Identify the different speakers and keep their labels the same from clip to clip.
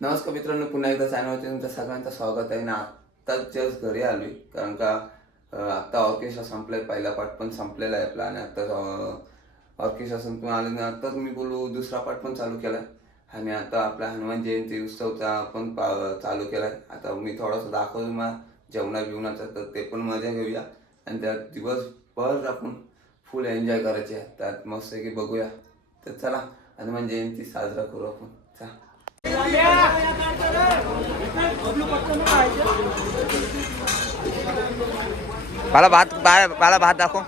Speaker 1: नमस्कार मित्रांनो पुन्हा एकदा चॅनलवरती तुमचं सगळ्यांचं स्वागत आहे. ना आत्ताच जस्ट घरी आलो कारण का अं, आत्ता ऑर्केस्ट्रा संपलाय पहिला पार्ट पण संपलेला आहे आपला. आणि आत्ता ऑर्केस्ट्रा संपून आले आणि आत्ताच मी बोलू दुसरा पार्ट पण चालू केलाय. आणि आता आपला हनुमान जयंती उत्सवचा पण पा- चालू आहे आता मी थोडासा दाखवतो मला जेवणा बिवणाचा तर ते पण मजा घेऊया. आणि त्यात दिवसभर आपण फुल एन्जॉय करायचे. त्यात मस्त की बघूया. तर चला हनुमान म्हणजे जयंती साजरा करू आपण. चला. मला भात मला भात दाखव.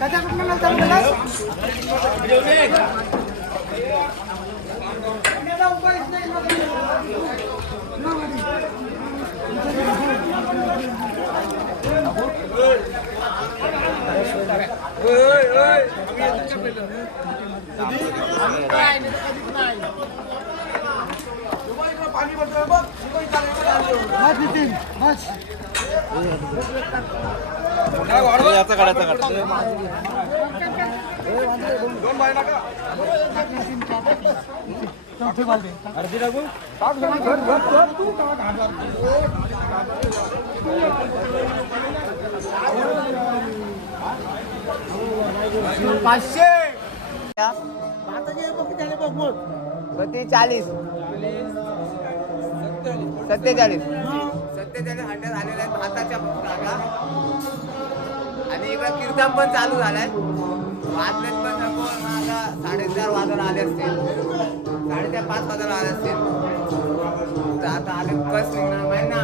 Speaker 2: त्याच्याकडनं
Speaker 1: नंतर बोला पुण्याला उपायच नाही पाणी बघ बघ बस नितीन बस किती चाळीस सत्तेचाळीस. सत्तेचाळीस. हंड्रेड झालेले आहेत. भाताच्या कीर्तन पण चालू झालाय. वाजलेत पण जवळ आता साडेचार वाजून आले असतील. साडेचार पाच वाजून आले असतील. तर आता आले कस निघणार माहीत ना?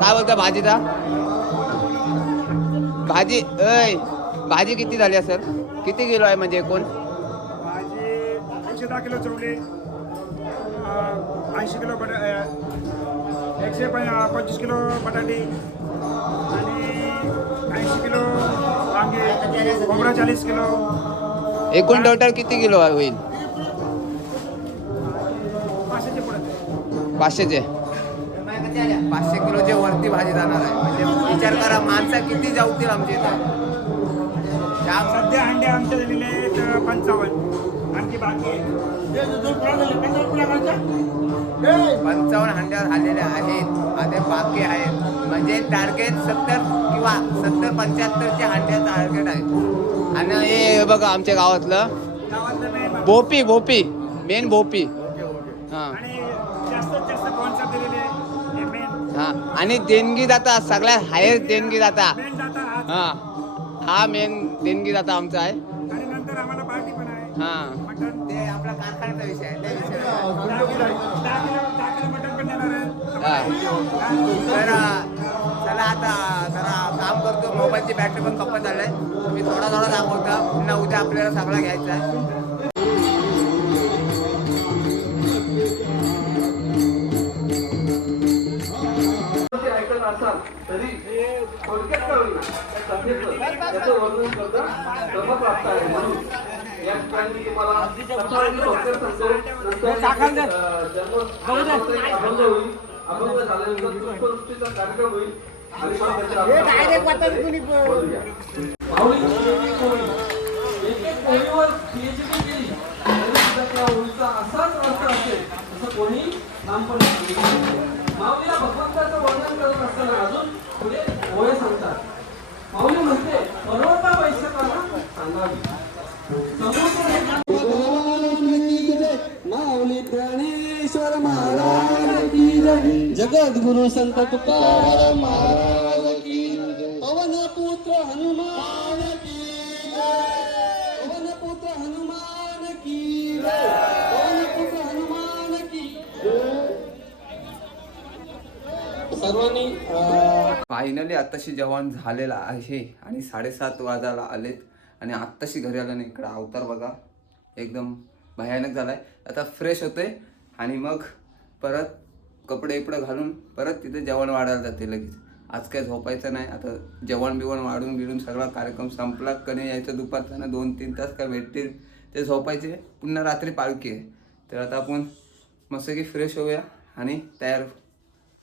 Speaker 1: काय बोलता भाजीचा? भाजी अय भाजी किती झाली असेल? किती किलो आहे म्हणजे एकूण?
Speaker 3: भाजी एकशे दहा किलो चवळी ऐंशी किलो बटा एकशे पंचवीस किलो बटाटे. आणि वांगे कोंबडा चाळीस किलो.
Speaker 1: एकूण टोटल किती किलो होईल?
Speaker 3: पाचशेचे.
Speaker 1: पाचशे किलोचे वरती भाजी जाणार आहे. म्हणजे विचार करा माणसं किती जाऊतील आमच्या इथं.
Speaker 3: सध्या अंडे आमच्या दिलेले आहेत पंचावन्न. आणखी बाकी.
Speaker 1: पंचावन्न हंड्या झालेले आहेत. आता बाकी आहेत. म्हणजे टार्गेट सत्तर किंवा सत्तर पंच्याहत्तरचे हंड्या टार्गेट आहे. आणि हे बघा आमच्या गावातलं. भोपी भोपी. मेन भोपी. हां.
Speaker 3: आणि हे
Speaker 1: देणगी दाता सगळ्यात हायेस्ट देणगी
Speaker 3: जाता
Speaker 1: हां. हा मेन देणगी दाता आमचा आहे. हां. ते आपला कारखान्याचा विषय आहे. त्या
Speaker 3: आहे.
Speaker 1: तर चला आता जरा काम करतो. मोबाईलची बॅटरी पण कपत झालाय. मी थोडा थोडा दाखवतो. पुन्हा उद्या आपल्याला सगळा घ्यायचा आहे.
Speaker 2: तरी थोडक्यात त्याचं वर्णन क्रमप्राप्त आहे म्हणून या ठिकाणी तुम्हाला जन्म अभंग होईल अभंग झाल्यानंतर पुष्पवृष्टीचा कार्यक्रम होईल. कोणी नामपण माऊलीला भगवंताचं वर्णन करत असताना अजून पुढे
Speaker 4: जगद्गुरु संत तुकाराम महाराज की पवन पुत्र हनुमान की जय. पवन पुत्र हनुमान की जय. पवन पुत्र हनुमान की जय. सर्वांनी
Speaker 1: फायनली आत्ताशी जेवण झालेलं आहे आणि साडेसात वाजायला आलेत आणि आत्ताशी घरी आलं नाही इकडं अवतार बघा. एकदम भयानक झालाय. आता फ्रेश होते आणि मग परत कपडे इपडे घालून परत तिथे जेवण वाढायला जाते लगेच. आज काय झोपायचं नाही. आता जेवण बिवण वाढून बिडून सगळा कार्यक्रम संपला. कधी यायचं दुपारचं ना दोन तीन तास काय भेटतील ते झोपायचे. पुन्हा रात्री पालखी आहे. तर आता आपण मस्त की फ्रेश होऊया आणि तयार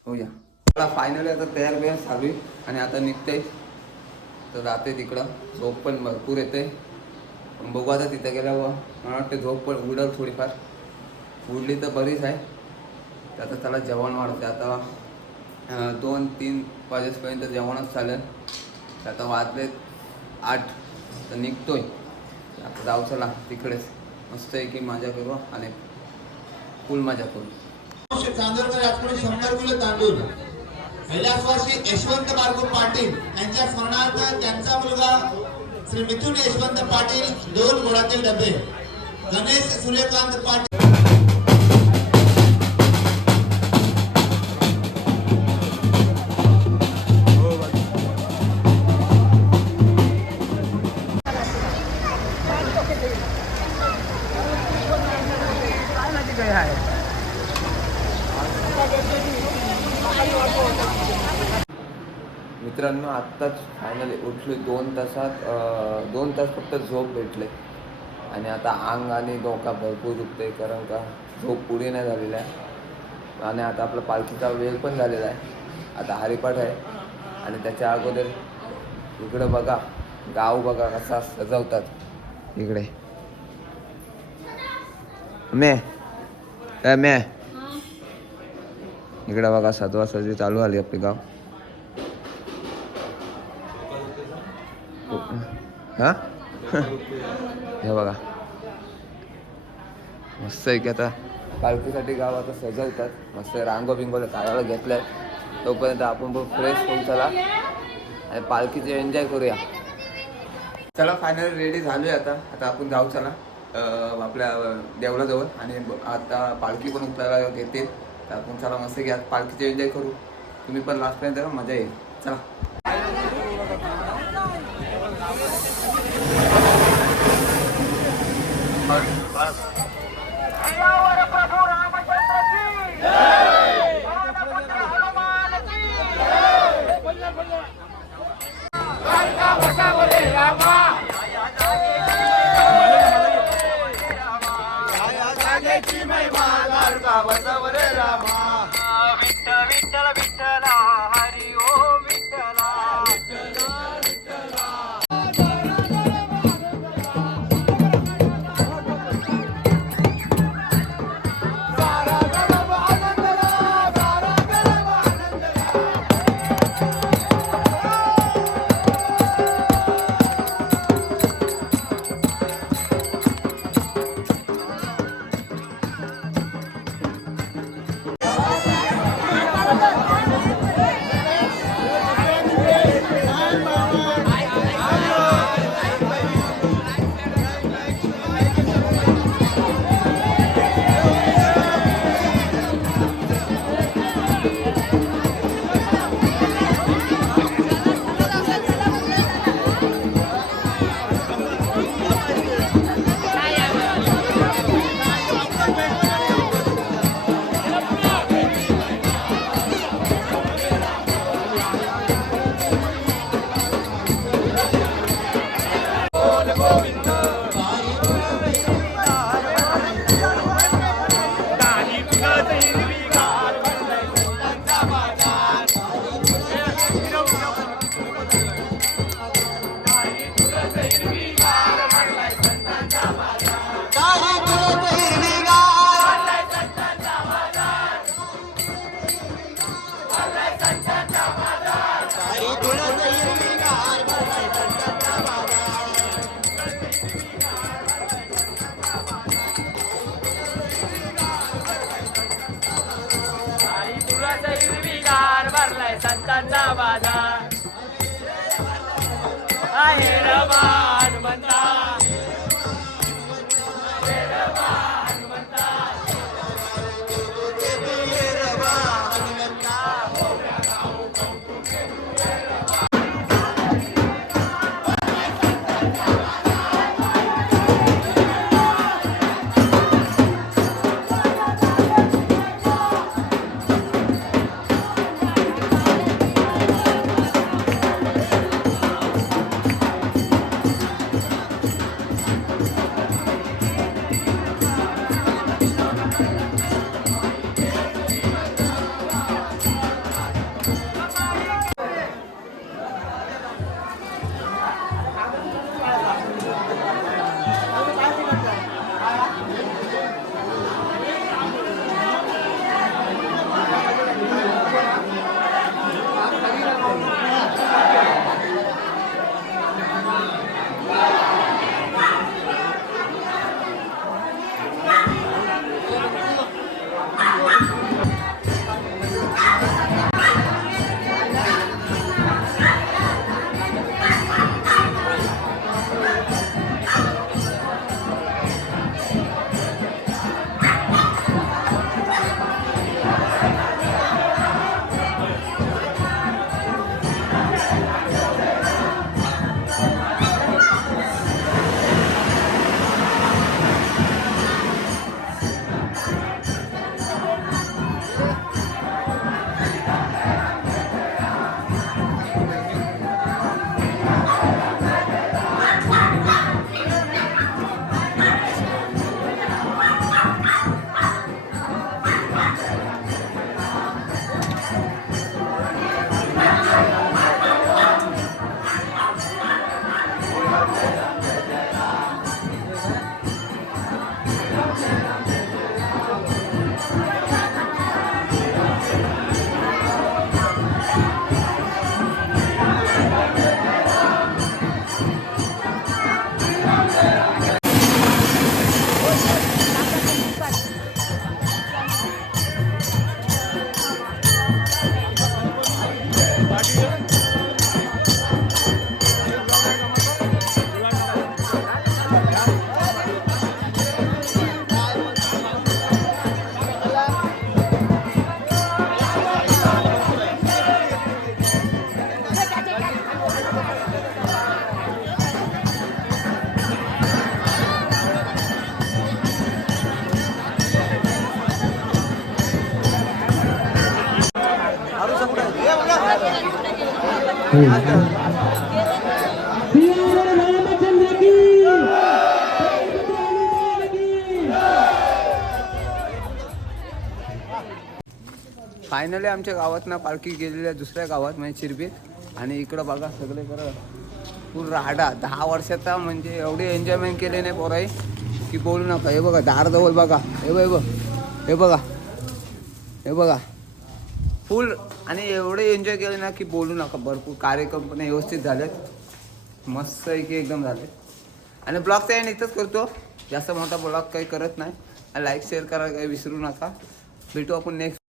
Speaker 1: होऊया. मला फायनली आता तयार बियार झाली आणि आता निघते तर जाते तिकडं. झोप पण भरपूर येते. बघू आता तिथं गेल्यावर मला वाटतं झोप पण उडल थोडीफार. उडली तर बरीच आहे. आता त्याला जेवण वाढते आता दोन तीन वाजेपर्यंत जेवणच चालेल. तर आता वाजले आठ तर निघतोय. आता जाऊ चला तिकडेच. मस्त आहे की मजा करू आणि फुल मजा करू.
Speaker 5: चांदोरकर याचपुढे शंभर किलो तांदूळ. कैलासवासी यशवंत बारको पाटील यांच्या स्मरणार्थ त्यांचा मुलगा श्री मिथुन यशवंत पाटील दोन गुळातील डबे. गणेश सूर्यकांत पाटील.
Speaker 1: मित्रांनो आत्ताच फायनली उठलो दोन तासात दोन तास फक्त झोप भेटले. आणि आता अंग आणि डोका भरपूर दुखते कारण का झोप पुरी नाही झालेला आहे. आणि आता आपला पालखीचा वेळ पण झालेला आहे. आता हरिपाठ आहे. आणि त्याच्या अगोदर इकडं बघा गाव बघा कसा सजवतात. इकडे. मे ए मे इकडे बघा सजवा सजवी चालू आली आपली गाव. हां? हे बघा. मस्त आहे की आता पालखीसाठी गाव आता सजवतात. मस्त रांगो बिंगोला काढायला आहे तोपर्यंत आपण पण फ्रेश होऊन चला. आणि पालखीचे एन्जॉय करूया. चला फायनल रेडी झालोय आता. आता आपण जाऊ चला. आपल्या देवळाजवळ. आणि आता पालखी पण उतरायला घेते तर आपण चला मस्त घ्या पालखीचे एन्जॉय करू. तुम्ही पण लास्टपर्यंत मजा येईल. चला.
Speaker 6: आहे
Speaker 1: फायनली आमच्या गावातनं पालखी गेलेली आहे दुसऱ्या गावात म्हणजे चिरबीत आणि इकडं बघा सगळे कर पूर्ण राडा. दहा वर्षाचा म्हणजे एवढी एन्जॉयमेंट केले नाही पोराई की बोलू नका. हे बघा दारजवळ बघा हे बघ. हे बघा हे बघा. फुल आणि एवढे एन्जॉय केले ना की बोलू नका भरपूर कार्यक्रम पण व्यवस्थित झालेत मस्त की एकदम झाले. आणि ब्लॉगचा एंड इथंच करतो. जास्त मोठा ब्लॉग काही करत नाही. लाईक शेअर करा काही विसरू नका. भेटू आपण नेक्स्ट